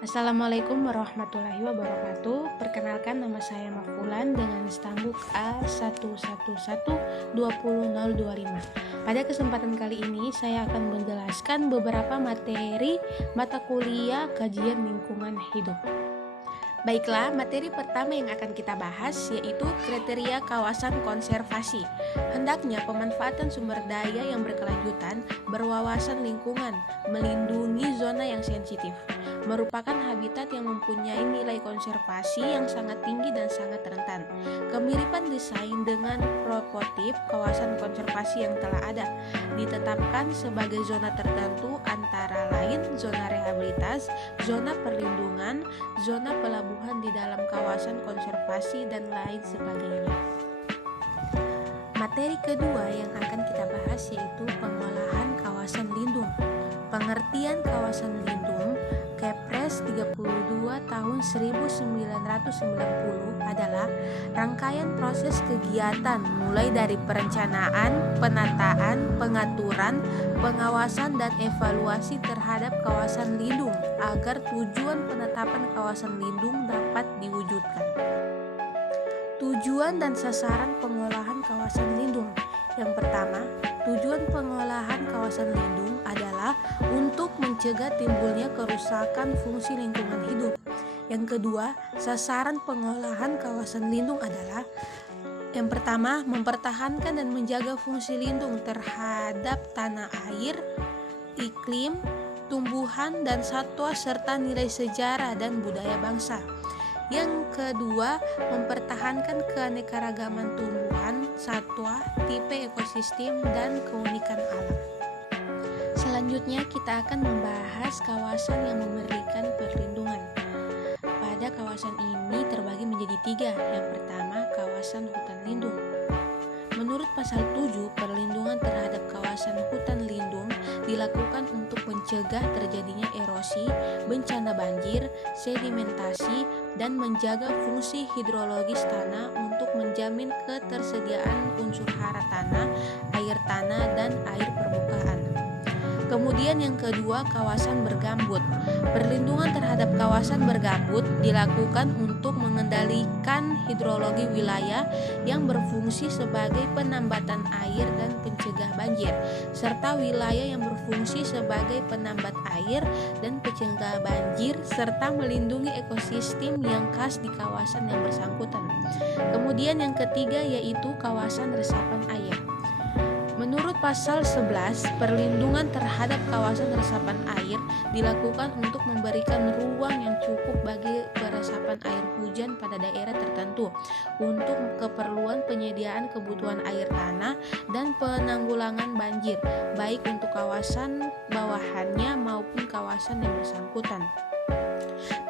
Assalamualaikum warahmatullahi wabarakatuh. Perkenalkan, nama saya Mafulan dengan stambuk A111200025. Pada kesempatan kali ini saya akan menjelaskan beberapa materi mata kuliah kajian lingkungan hidup. Baiklah, materi pertama yang akan kita bahas yaitu kriteria kawasan konservasi. Hendaknya pemanfaatan sumber daya yang berkelanjutan, berwawasan lingkungan, melindungi zona yang sensitif, merupakan habitat yang mempunyai nilai konservasi yang sangat tinggi dan sangat rentan. Kemiripan desain dengan prototip kawasan konservasi yang telah ada ditetapkan sebagai zona tertentu antara lain zona rehabilitas, zona perlindungan, zona pelabuhan di dalam kawasan konservasi, dan lain sebagainya. Materi kedua yang akan kita bahas yaitu pengolahan kawasan lindung. Pengertian kawasan lindung Kepres 32 tahun 1990 adalah rangkaian proses kegiatan mulai dari perencanaan, penataan, pengaturan, pengawasan, dan evaluasi terhadap kawasan lindung agar tujuan penetapan kawasan lindung dapat diwujudkan. Tujuan dan sasaran pengolahan kawasan lindung. Yang pertama, tujuan pengolahan kawasan lindung adalah untuk mencegah timbulnya kerusakan fungsi lingkungan hidup. Yang kedua, sasaran pengolahan kawasan lindung adalah yang pertama, mempertahankan dan menjaga fungsi lindung terhadap tanah air, iklim, tumbuhan dan satwa serta nilai sejarah dan budaya bangsa. Yang kedua, mempertahankan keanekaragaman tumbuhan, satwa, tipe ekosistem, dan keunikan alam. Selanjutnya kita akan membahas kawasan yang memberikan perlindungan. Pada kawasan ini terbagi menjadi 3. Yang pertama, kawasan hutan lindung. Menurut pasal 7, perlindungan terhadap kawasan hutan lindung dilakukan untuk mencegah terjadinya erosi, bencana banjir, sedimentasi, dan menjaga fungsi hidrologis tanah untuk menjamin ketersediaan unsur hara tanah, dan air permukaan. Kemudian yang kedua, kawasan bergambut. Perlindungan terhadap kawasan bergambut dilakukan untuk mengendalikan hidrologi wilayah yang berfungsi sebagai penambatan air dan pencegah banjir, serta wilayah yang berfungsi sebagai penambat air dan pencegah banjir, serta melindungi ekosistem yang khas di kawasan yang bersangkutan. Kemudian yang ketiga yaitu kawasan resapan air. Menurut pasal 11, perlindungan terhadap kawasan resapan air dilakukan untuk memberikan ruang yang cukup bagi peresapan air hujan pada daerah tertentu untuk keperluan penyediaan kebutuhan air tanah dan penanggulangan banjir, baik untuk kawasan bawahannya maupun kawasan yang bersangkutan.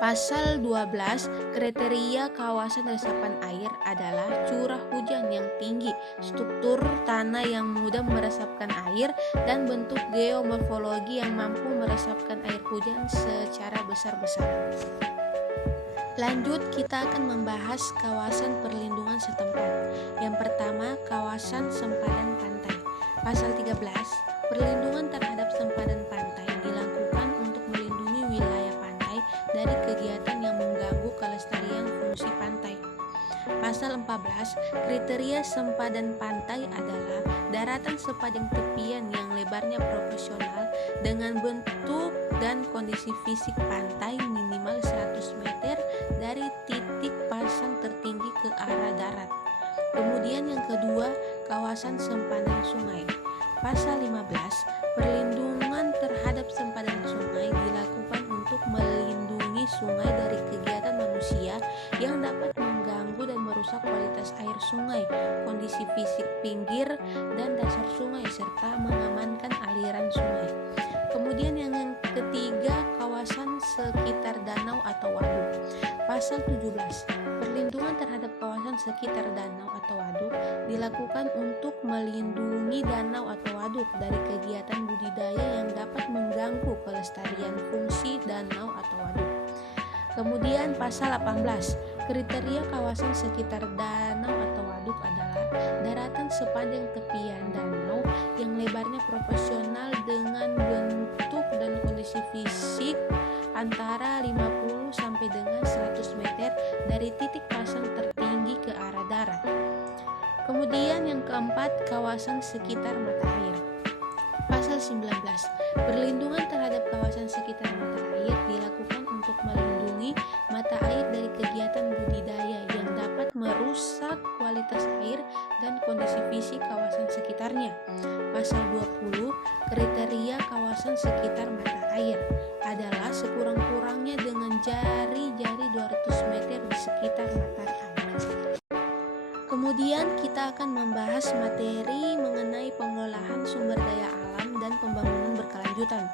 Pasal 12, kriteria kawasan resapan air adalah curah hujan yang tinggi, struktur tanah yang mudah meresapkan air, dan bentuk geomorfologi yang mampu meresapkan air hujan secara besar-besaran. Lanjut, kita akan membahas kawasan perlindungan setempat. Yang pertama, kawasan sempadan pantai. Pasal 13, perlindungan terhadap sempadan pantai dilakukan untuk melindungi wilayah pantai dari kegiatan yang mengganggu kelestarian fungsi pantai. Pasal 14, kriteria sempadan pantai adalah daratan sepanjang tepian yang lebarnya proporsional dengan bentuk dan kondisi fisik pantai minimal 100 meter dari titik pasang tertinggi ke arah darat. Kemudian yang kedua, kawasan sempadan sungai. Pasal 15, perlindungan terhadap sempadan sungai dilakukan untuk melindungi sungai dari kegiatan manusia yang dapat mengganggu dan merusak kualitas air sungai, kondisi fisik pinggir dan dasar sungai, serta mengamankan aliran sungai. Kemudian yang ketiga, kawasan sekitar danau atau waduk. Pasal 17, perlindungan terhadap kawasan sekitar danau atau waduk dilakukan untuk melindungi danau atau waduk dari kegiatan budidaya yang dapat mengganggu kelestarian fungsi danau atau waduk. Kemudian pasal 18, kriteria kawasan sekitar danau atau waduk adalah daratan sepanjang tepian danau yang lebarnya proporsional dengan bentuk dan kondisi fisik antara 50 sampai dengan 100 meter dari titik pasang tertinggi ke arah darat. Kemudian yang keempat, kawasan sekitar mata air. Pasal 19. Perlindungan terhadap kawasan sekitar mata air dilakukan untuk melindungi mata air dari kegiatan budidaya yang dapat merusak kualitas air dan kondisi fisik kawasan sekitarnya. Pasal 20. Kriteria kawasan sekitar mata air adalah sekurang-kurangnya dengan jari-jari 200 meter di sekitar mata air. Kemudian kita akan membahas materi mengenai pengolahan sumber daya alam dan pembangunan berkelanjutan.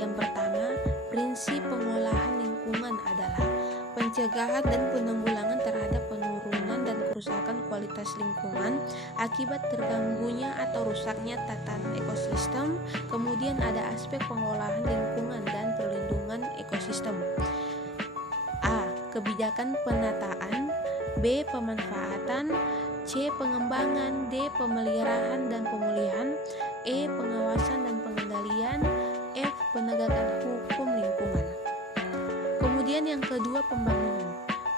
Yang pertama, prinsip pengolahan lingkungan adalah pencegahan dan penanggulangan terhadap penurunan dan kerusakan kualitas lingkungan akibat terganggunya atau rusaknya tatanan ekosistem. Kemudian ada aspek pengolahan lingkungan dan perlindungan ekosistem. A. Kebijakan penataan, B. Pemanfaatan, C. Pengembangan, D. Pemeliharaan dan pemulihan, E. Pengawasan dan pengendalian, F. Penegakan hukum lingkungan. Kemudian yang kedua, pembangunan.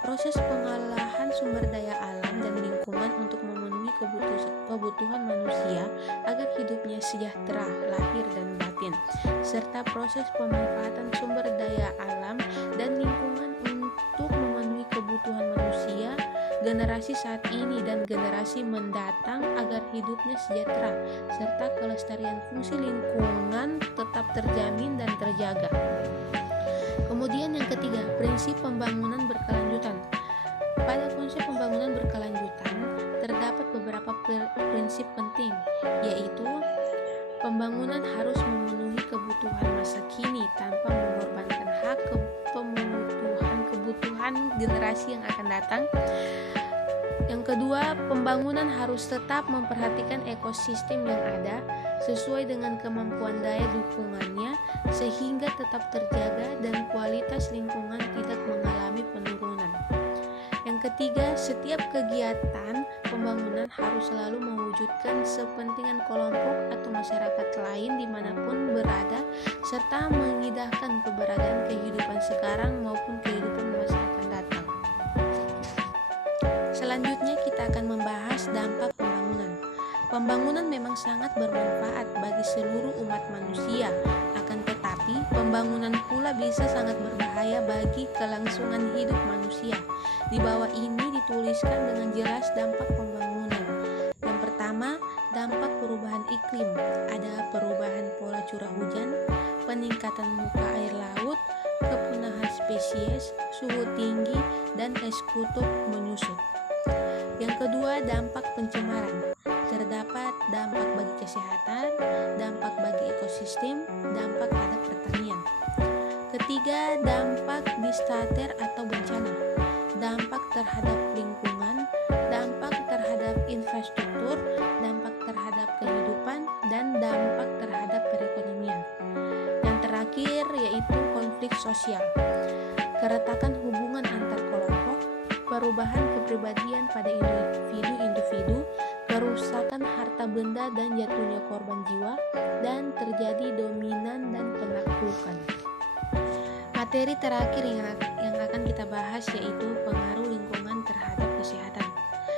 Proses pengolahan sumber daya alam dan lingkungan untuk memenuhi kebutuhan manusia agar hidupnya sejahtera lahir dan batin, serta proses pemanfaatan sumber daya alam dan lingkungan untuk memenuhi kebutuhan manusia, generasi saat ini dan generasi mendatang agar hidupnya sejahtera, serta kelestarian fungsi lingkungan tetap terjamin dan terjaga. Kemudian yang ketiga, prinsip pembangunan berkelanjutan. Pada konsep pembangunan berkelanjutan terdapat beberapa prinsip penting, yaitu pembangunan harus memenuhi kebutuhan masa kini tanpa mengorbankan hak kebutuhan generasi yang akan datang. Yang kedua, pembangunan harus tetap memperhatikan ekosistem yang ada sesuai dengan kemampuan daya dukungannya sehingga tetap terjaga dan kualitas lingkungan tidak mengalami penurunan. Yang ketiga, setiap kegiatan pembangunan harus selalu mewujudkan kepentingan kelompok atau masyarakat lain dimanapun berada serta mengindahkan keberadaan kehidupan sekarang maupun kehidupan masa akan datang. Selanjutnya kita akan membahas dampak pembangunan. Pembangunan memang sangat bermanfaat bagi seluruh umat manusia, akan tetapi pembangunan pula bisa sangat berbahaya bagi kelangsungan hidup manusia. Di bawah ini dituliskan dengan jelas dampak pembangunan. Yang pertama, dampak perubahan iklim. Ada perubahan pola curah hujan, peningkatan muka air laut, kepunahan spesies, suhu tinggi, dan es kutub menyusut. Yang kedua, dampak pencemaran. Terdapat dampak bagi kesehatan, dampak bagi ekosistem, dampak pada pertanian. Ketiga, dampak disaster atau bencana. Dampak terhadap lingkungan, dampak terhadap infrastruktur, dampak terhadap kehidupan, dan dampak terhadap perekonomian. Yang terakhir yaitu konflik sosial. Keretakan hubungan antar kelompok, perubahan kepribadian pada individu-individu, kerusakan harta benda dan jatuhnya korban jiwa, dan terjadi dominan dan penaklukan. Materi terakhir yang akan kita bahas yaitu pengaruh lingkungan terhadap kesehatan.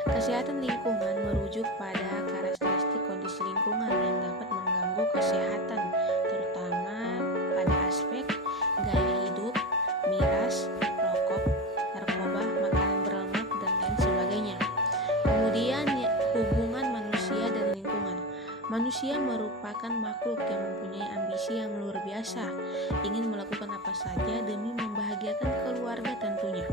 Kesehatan lingkungan merujuk pada karakteristik kondisi lingkungan yang dapat mengganggu kesehatan, terutama pada aspek gaya hidup, miras, rokok, narkoba, makanan berlemak, dan lain sebagainya. Kemudian hubungan manusia dan lingkungan. Manusia merupakan makhluk yang mempunyai ambisi yang luar biasa, ingin melakukan apa saja demi membahagiakan keluarga tentunya.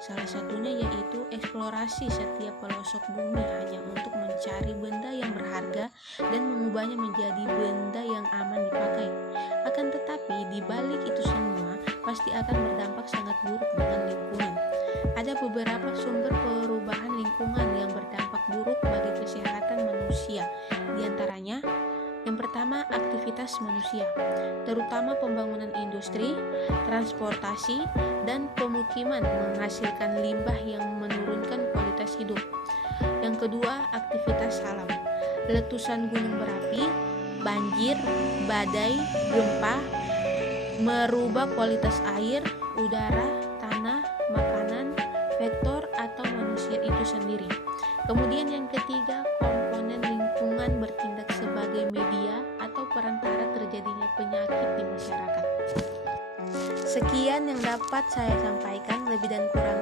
Salah satunya yaitu eksplorasi setiap pelosok bumi hanya untuk mencari benda yang berharga dan mengubahnya menjadi benda yang aman dipakai. Akan tetapi di balik itu semua pasti akan berdampak sangat buruk dengan lingkungan. Ada beberapa sumber perubahan lingkungan yang berdampak buruk bagi kesehatan manusia. Di antaranya, yang pertama, aktivitas manusia, terutama pembangunan industri, transportasi, dan pemukiman menghasilkan limbah yang menurunkan kualitas hidup. Yang kedua, aktivitas alam, letusan gunung berapi, banjir, badai, gempa, merubah kualitas air, udara, tanah, makanan, vektor, atau manusia itu sendiri. Kemudian yang ketiga, komponen lingkungan bertindak sebagai media atau perantara terjadinya penyakit di masyarakat. Sekian yang dapat saya sampaikan, lebih dan kurang